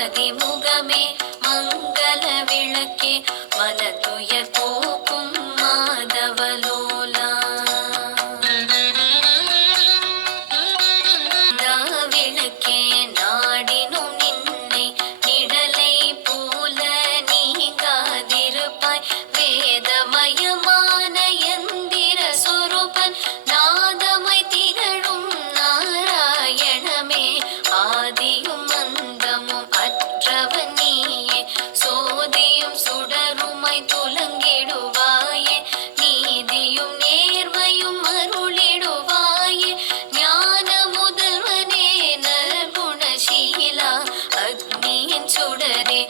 மதிமுகமே மங்கள விளக்கே மனத்துயர் போக்கும் மாதவலோலா விளக்கே நாடினும் நின்னை நிழலை போல நீங்காதிருப்பாய் வேதமயமான எந்திர சொரூபன் நாதமை திகழும் நாராயணமே ஆதியும் அந்தமும் அற்றவன் நீயே சோதியும் சுடருமை துலங்கிடுவாயே நீதியும் நேர்மையும் அருளிடுவாயே ஞான முதல்வனே நற்குணசீலா அக்னியின் சுடரே